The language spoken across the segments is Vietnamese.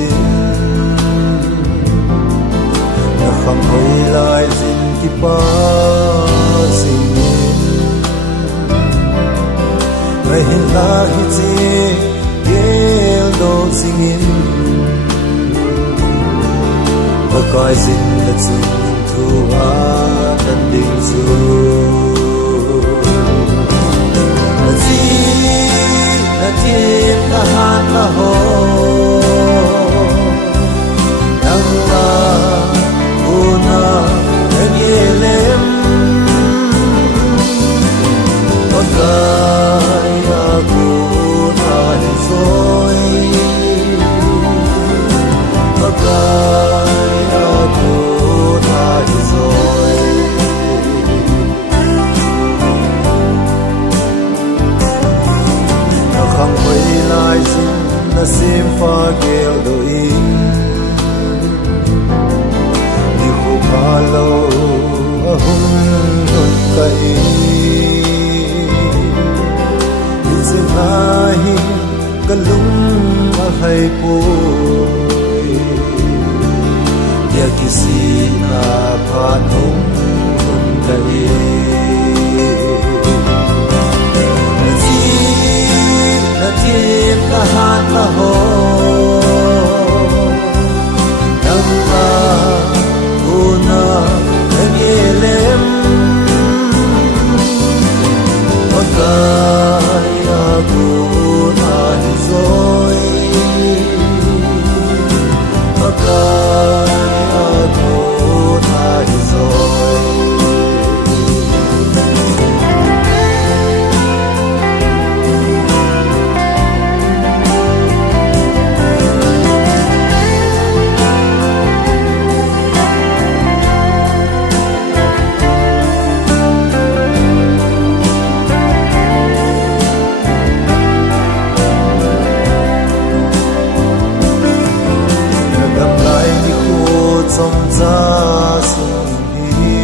tin na kham hoi lai zin ki pa singin mai hin la hi chi gel do singin ba kai zin na chung thu a tan ding zu na chi na tim na han na ho nang la una en yelem ba kai a ku na hi soi ba kai a ku na hi soi na khang quay lại xin na sim pha kêu do in đi khu pha lâu a hung hôn kai đi xin hai ka lung a hay pui ya kisi na pha hung hôn kai tim na han na ho nang la una en yelem makai a ku na hi zoi makai a ku na hi zoi som za sum hi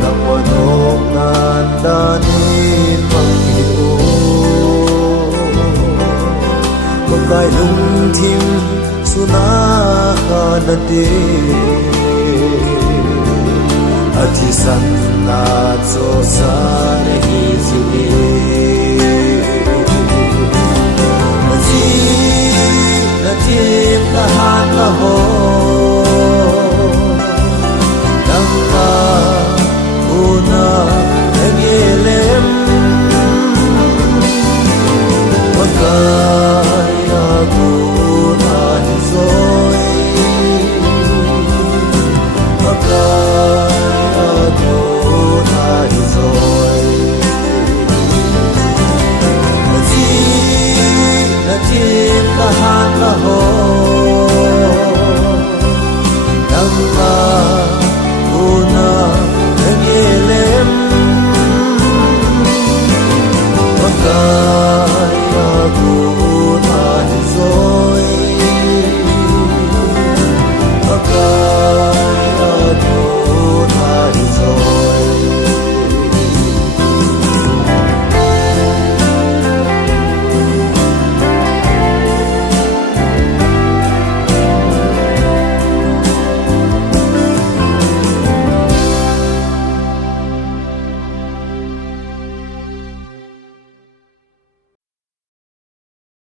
na panok nan danin mang hi o makai lung thim suna ka na te ati san na cho sa ne hi zu na tim na han na ho nang la una en yelem makai a ku na hi zoi makai a ku na hi zoi na tim na han na ho nang la una en yelem makai